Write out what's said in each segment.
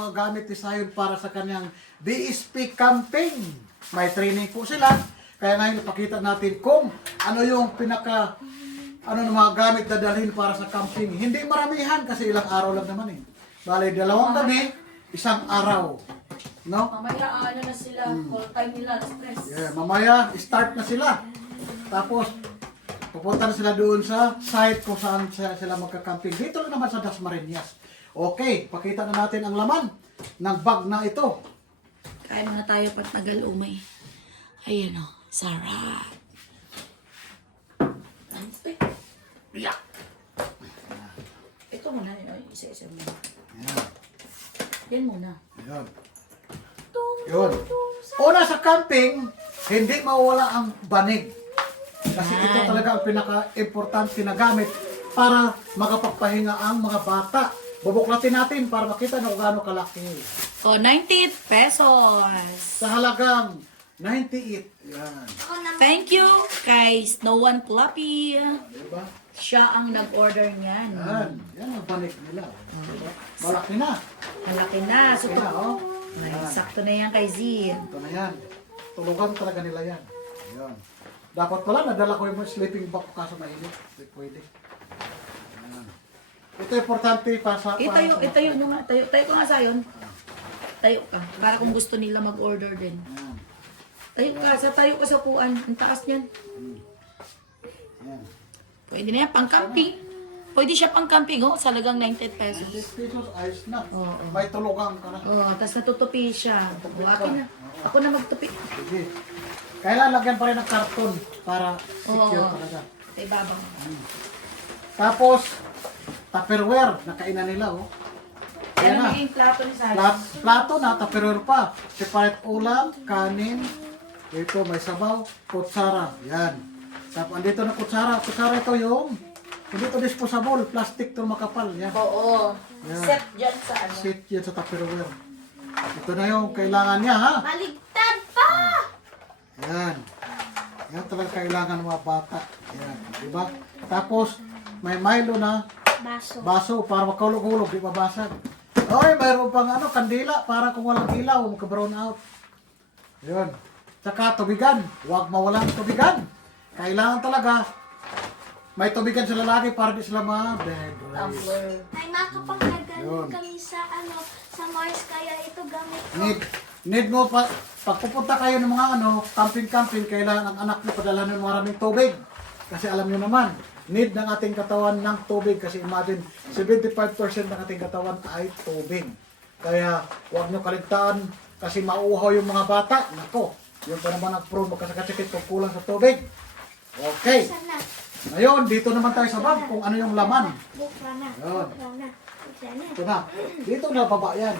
mga gamit ni Sayon para sa kanyang BSP camping. May training po sila. Kaya ngayon ipakita natin kung ano yung ano ng mga gamit na dalhin para sa camping. Hindi maramihan kasi ilang araw lang naman eh. Bale, 2 gabi, 1 araw. No? Mamaya ano na sila, all time nila, stress. Yeah, mamaya, start na sila. Tapos, pupunta na sila doon sa site kung saan sila magka-camping. Dito lang naman sa Dasmariñas. Okay, pakita na natin ang laman ng bag na ito. Kain muna tayo pag nagal-umay. Ayan o, sarap. Yeah. Ito muna, isa-isa muna. Ayan. Yan muna. Ayan. Yun. Una sa camping, hindi mawala ang banig. Kasi ito talaga ang pinaka-importante na gamit para makapagpahinga ang mga bata. Bubuklatin natin para makita na kung gaano kalaki. O, 90 pesos. Sa halagang 98. Yan. Thank you kay Snow One Fluffy. Diba? Siya ang nag-order niyan. Yan. Yan ang banig nila. Diba? Malaki na. Malaki na. So, Malaki na, oh. may sakto na yan kay Zin. Ito na yan. Tulugan talaga nila yan. Yan. Dapat pala, nadala ko yung sleeping bag kaso mainit. Hindi pwede. Yan. Ito importante pa sa... Itayo nyo nga. Tayo ko nga sayon. Tayo ka. Para kung gusto nila mag-order din. Yan. Tayo ka sa puan. Ang taas niyan. Yan. Pwede na yan. Pang-camping. Pwede siya pang-camping. Oh, sa lagang 90 pesos. 10 pesos, ayos na. Oo. May tulugan ka na. Oh, tapos natutupi siya. O, akin na. Ako na magtupi. Sige. Kailan lagyan pa rin ng karton para secure Oo. talaga. Sa ibabaw. Tapos, tupperware. Nakainan nila, oh. Yan Ayan ang na. maging plato ni Sally. Plato na, tupperware pa. Separate ulam, kanin. Ito, may sabaw, kutsara. Yan. Tapos, andito na kutsara. Kutsara ito yung, hindi ito disposable. Plastic to makapal. Yan. Oo. Yan. Set dyan sa ano. Sit yan sa tupperware. Ito na yung kailangan niya, ha? Baligtad pa! Yan. Yan talaga kailangan ng mga bata. Yan. Diba? Tapos, may Milo na Baso. baso para makulog-hulog, di mabasag. Oy, mayroon pang ano, kandila para kung walang ilaw, magka-brown out. Yun. Tsaka tubigan. Huwag mawalang tubigan. Kailangan talaga may tubigan sila lagi para di sila ma-dead. Tumbler. Ay, makapaglagan Yun. kami sa sa Mars, kaya ito gamit ko. Need mo pa, pag pupunta kayo ng mga camping-camping, kailangan ang anak mo padala ng maraming tubig. Kasi alam nyo naman, need ng ating katawan ng tubig. Kasi imagine, 75% ng ating katawan ay tubig. Kaya huwag nyo kaligtaan kasi mauuhaw yung mga bata. Nako, yun pa naman ang prone magkasakit-sakit kung kulang sa tubig. Okay. Sana. Ngayon, dito naman tayo sa bag kung ano yung laman. Bukra na. Yun. Bukra na. Bukra na. Ito na. Dito na baba yan.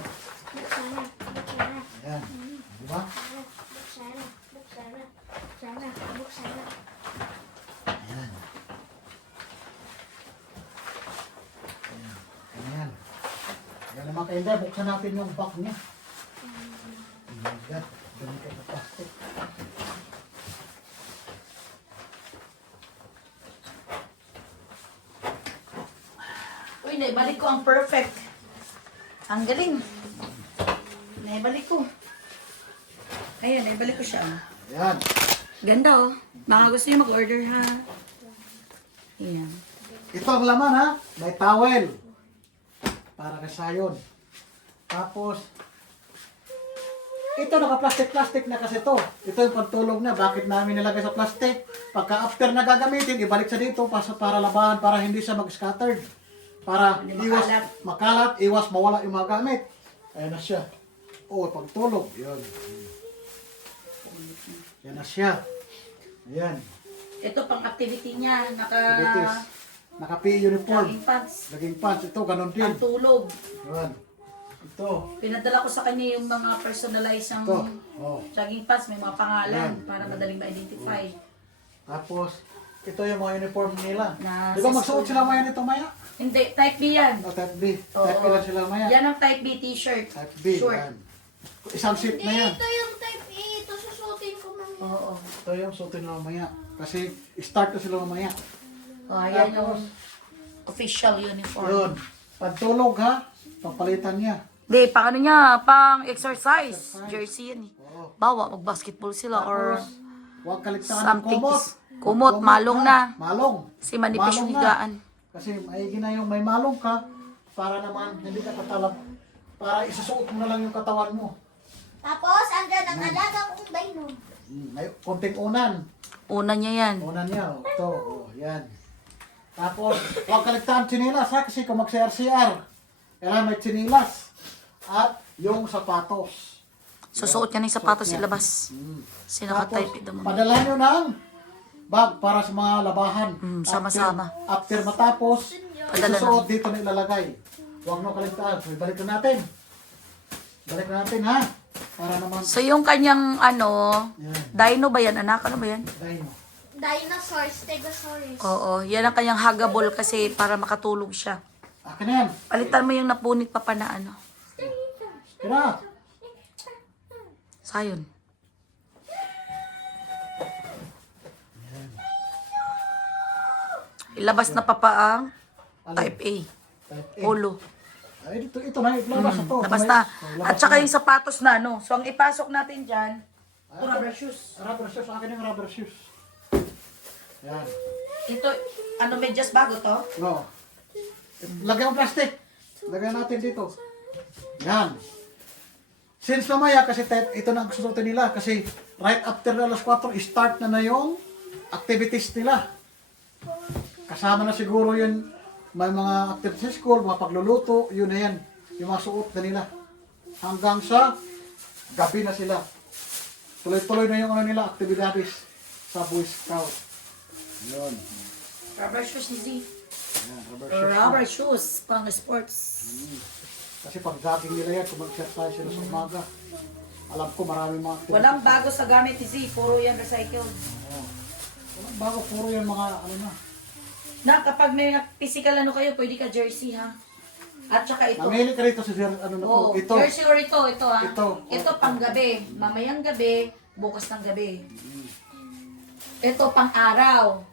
Bukra na. Bukra na. Ayan. Diba? Bukra na. Bukra na. Bukra na. Bukra na. Ayan. Ayan. Ayan naman kayo. Hindi, buksan natin yung bag niya. Oh my God. Dami kayo na plastic. Uy, naibalik ko ang perfect. Ang galing. Naibalik ko. Ayan, naibalik ko siya. Ayan. Ganda oh. Mga gusto niyo mag-order ha. Ayan. Ito ang laman ha. May towel. Para kay Sayon. Tapos, ito naka-plastic-plastic na kasi to. Ito yung pantulog na. Bakit namin nilagay sa plastic? Pagka after na gagamitin, ibalik sa dito para labahan, para hindi siya mag-scattered. Para Hindi iwas makalat. makalat, iwas mawala yung mga gamit. Ayan na siya. Oh, pagtulog. Yan. Yan na siya. Ayan. Ito pang activity niya. Activities. Naka-PE uniform. Jogging pants. Laging pants. Ito, ganun din. Ang tulog. Yan. Ito. Pinadala ko sa kanya yung mga personalized ang Ito. Oh. jogging pants. May mga pangalan Yan. para madaling ma-identify. Tapos, ito yung mga uniform nila. Na Di ba sa magsuot school. sila maya nito maya? Hindi, type B yan. O type B. Oo. Type B lang sila maya. Yan ang type B t-shirt. Type B. Short. Yan. Isang seat na yan. Ito yung type A. Ito susutin ko mamaya. Oo. Ito yung suotin nila mamaya. Kasi start na sila mamaya. Oh, yan yung Tapos, official uniform. yun. Pagtulog ha, papalitan niya. Di, pang ano niya, pang exercise. Jersey yan eh. Oo. Bawa, mag-basketball sila or Tapos, huwag kaligtaan ng something. kumot. Kumot, malong na. Malong. Si manipis Malong yung na. higaan. Kasi maigi na yung may malong ka para naman hindi ka tatalab. Para isusuot mo na lang yung katawan mo. Tapos, andyan ang alaga kong dino. May konting unan. Una niya yan. Unan niya. Oh. Ito. Oh, yan. Tapos, huwag kaligtaan chinilas ha. Kasi kung mag-CR, kailangan may chinilas. At yung sapatos. Susuot niya ng sapatos Suot sa niya. labas. Sinaka-type ito mo. Padala nyo ng bag para sa mga labahan. Sama-sama. After matapos, Padala isusuot dito na ilalagay. Huwag nyo kaligtaan. So, balik na natin. Balik na natin ha. Para naman, So yung kanyang ano, yan, dino ba yan? Anak, ano ba yan? dino. Dinosaurs, Stegosaurus. Oo, yan ang kanyang hagabol kasi para makatulog siya. Akin na yan. Palitan mo yung napunit pa pa na ano. Kira. Sayon. Ilabas na pa pa ang type A. Type A. Polo. Ay, ito na. Labas na to. Labas na. At saka yung sapatos na ano. So ang ipasok natin dyan, rubber shoes. Rubber shoes. Akin yung rubber shoes. Yan. Ito, ano, medyas bago to? No. Lagyan mo plastic. Lagyan natin dito. Yan. Since mamaya kasi ito na ang susutin nila kasi right after na alas 4 start na yung activities nila. Kasama na siguro yun may mga activities sa school, mga pagluluto, yun na yan. Yung mga suot na nila. Hanggang sa gabi na sila. Tuloy-tuloy na yung ano nila, activities sa Boy Scout. Yun. Rubber shoes, easy. Yan, rubber shoes. Rubber shoes, pang sports. Kasi pag jogging nila yan, kung mag-exercise sila sa umaga, alam ko maraming mga activities. Walang bago sa gamit, easy. Puro yan recycled. Oo. Walang bago, puro yan mga ano na. Na, kapag may physical ano kayo, pwede ka jersey, ha? At saka ito. Mamili ka rito sa ano na Oh, to. Ito. jersey or ito, ha? Ito. Ito pang gabi. Mamayang gabi, bukas ng gabi. Ito pang araw.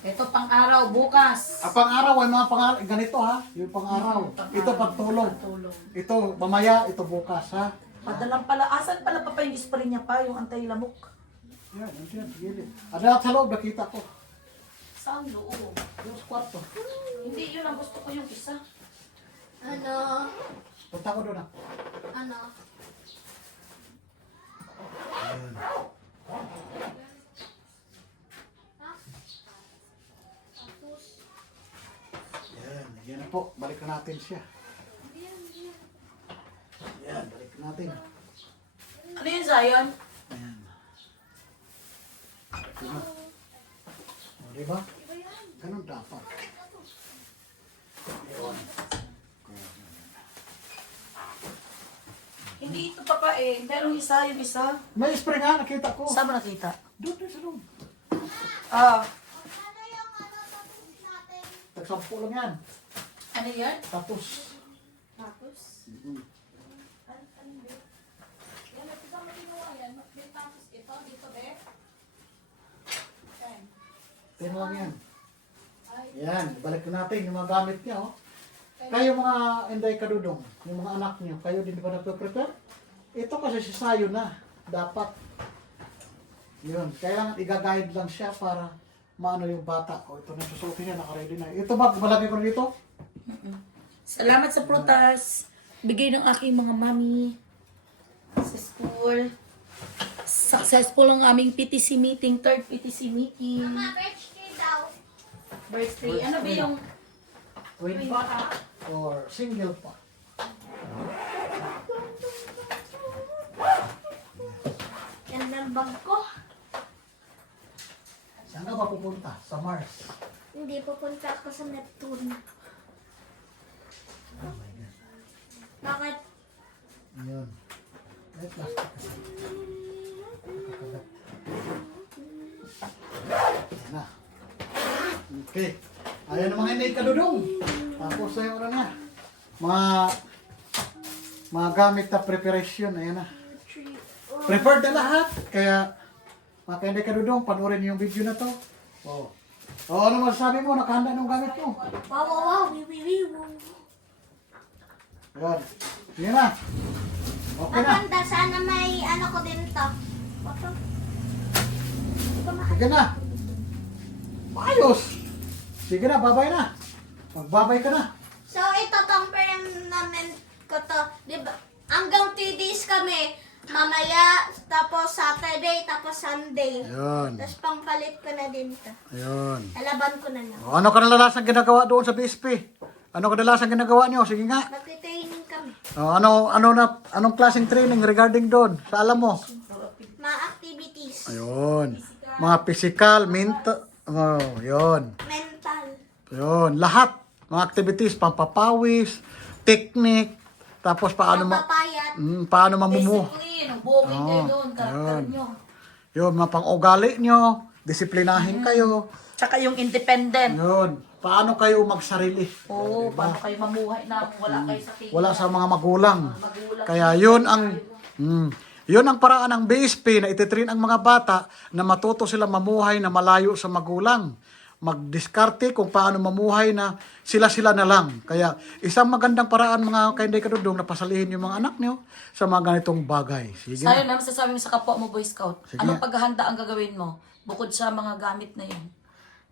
Ito pang araw, bukas. Ah, pang-araw ay mga pang-araw. Ganito ha, yung pang-araw. Ito pagtulog. Tulong. Ito mamaya, ito bukas ha. Padalang pala, asan pala pa yung spray niya pa, yung anti-lamok? Yan, yan, gilid. Ano at sa loob, nakita ko. Saan loob? Yung sa kwarto. Hindi, yun ang gusto ko yung isa. Ano? Punta ko doon ha. Ano? Yan, yan na po. Balik na natin siya. Yan, balik na natin. Ano yun, Zion? Ayan. Diba? O, diba? Ganun dapat. Yun. Hindi ito pa pa eh. Merong isa, yung isa. May spray nga, nakita ko. Saan mo nakita? Doon, doon sa loob. Ah, Ano yung ano tapos natin? Tagsampu lang yan. ano yan? Tapos. Tapos? Tingnan lang yan. Yan, balik na natin yung mga gamit niya. Oh. Kayo mga Inday Kadudong, yung mga anak niyo, kayo din ba nagpe-prepare? Ito kasi si Sayo na. Dapat. Yun, kailangan i-guide lang siya para maano yung bata. O ito na susuotin niya, nakaready na. Ito ba, malagay ko na dito? Salamat sa prutas. Bigay ng aking mga mami sa school. Successful ang aming PTC meeting, third PTC meeting. Mama, birthday daw. Birthday. Ano ba yung Twin pa? Or single pa? Yan ang bag ko. Saan ka ba pupunta? Sa Mars. Hindi, pupunta ako sa Neptune. Oh my God. Bakit? Yun. Ay, plastic kasi. Nakakagat. Ayan na. Okay. Ayan ang mga Inday Kadudong. Tapos na yung ano na. Mga gamit na preparation. Ayan na. Prepared na lahat. Kaya, mga Inday Kadudong, panoorin niyo yung video na to. Oh. Oh, ano masasabi mo? Nakahanda ng gamit mo. Wow, wow, wow. Wiwi, wow. Ayan. Sige na. Okay na. Maganda, sana may ano ko din to. Opo. Sige na. Ayos. Sige na, babay na. Magbabay ka na. So, ito tong permanent ko to. Diba? Hanggang 2 days kami. Mamaya, tapos Saturday, tapos Sunday. Ayun. Tapos pangpalit ko na din to. Ayun. Lalaban ko na lang. O, ano kadalasang ginagawa doon sa BSP? Ano kadalasang ginagawa niyo? Sige nga. Magti-training kami. O, anong klaseng training regarding doon? Sa alam mo? Mga activities. Ayun. Mga physical, mental. Oh, yun. Mental. Yun. Lahat. Mga activities, pampapawis, technique, tapos paano Papayat. paano mamumuhay. Discipline, bugin kayo doon, karakter Ayun. nyo. Yun, mga pang-ugali nyo, disiplinahin kayo. Tsaka yung independent. Yun. Paano kayo magsarili? Oo, paano kayo mamuhay na wala kayo sa tingin. Wala sa mga magulang. Magulang. Kaya yun ang paraan ng BSP na ititrain ang mga bata na matuto sila mamuhay na malayo sa magulang. Magdiskarte kung paano mamuhay na sila-sila na lang. Kaya isang magandang paraan mga kainday kadudong na pasalihin yung mga anak nyo sa mga ganitong bagay. Sige Sa'yo na. na masasabi mo sa kapwa mo, Boy Scout. Sige. Anong paghahanda ang gagawin mo? Bukod sa mga gamit na yun.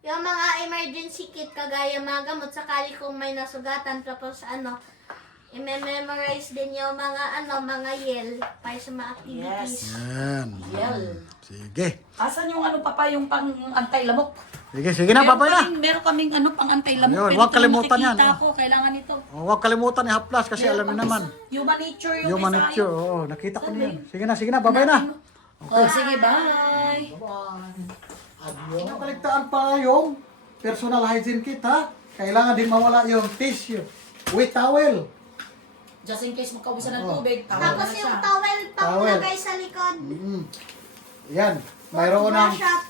Yung mga emergency kit, kagaya mga gamot, sakali kung may nasugatan, tapos i-memorize din yung mga yel para sa mga activities. Yan. Yel. Sige. Asan yung yung pang antay-lamok? Sige na, babay na. Meron kaming pang antay-lamok. Ayun, pero huwag ito kalimutan yan, nakikita oh. ko, kailangan ito. Huwag kalimutan i-haplas kasi alam niyo naman. Human nature yung Human isa nature, yun. oo. Nakita ko na yan. Sige na, babay na. Oh, sige, bye. Bye-bye. Yung kaligtaan pa yung personal hygiene kit, ha? Kailangan din mawala yung tissue with towel. Just in case magkawisan ng Oh. tubig, tawag Tapos na siya. yung towel, Towel. panglagay sa likod. Yan. Mayroon ng Brush up,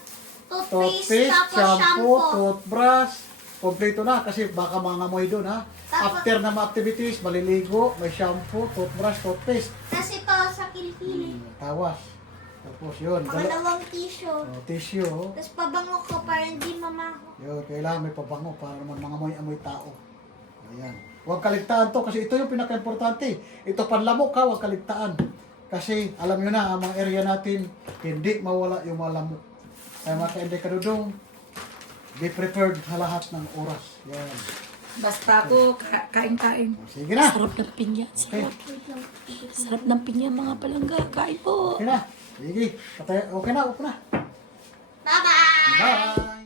toothpaste, toothpaste, tapos shampoo, shampoo. toothbrush. Kompleto na kasi baka mangamoy doon, ha? Tapos- After na mga activities, maliligo, may shampoo, toothbrush, toothpaste. Tapos ito sa kilikili. Tawas. Tapos yun. Pangalawang tissue. Tissue, oh. Tapos pabango ko para hindi mamaho. Yun, kailangan may pabango para naman mangamoy-amoy tao. Ayan. Huwag kaligtaan to kasi ito yung pinaka-importante. Ito panlamok ka, huwag kaligtaan. Kasi alam nyo na, ang mga area natin, hindi mawala yung mga lamok. Kaya mga kainday kadudong, be prepared sa lahat ng oras. Yan. Basta ako, kain-kain. Sige na. Sarap ng pinya. Okay. Sarap ng pinya, mga palangga. Kain po. Okay na. Sige. Okay na. Bye-bye! Bye.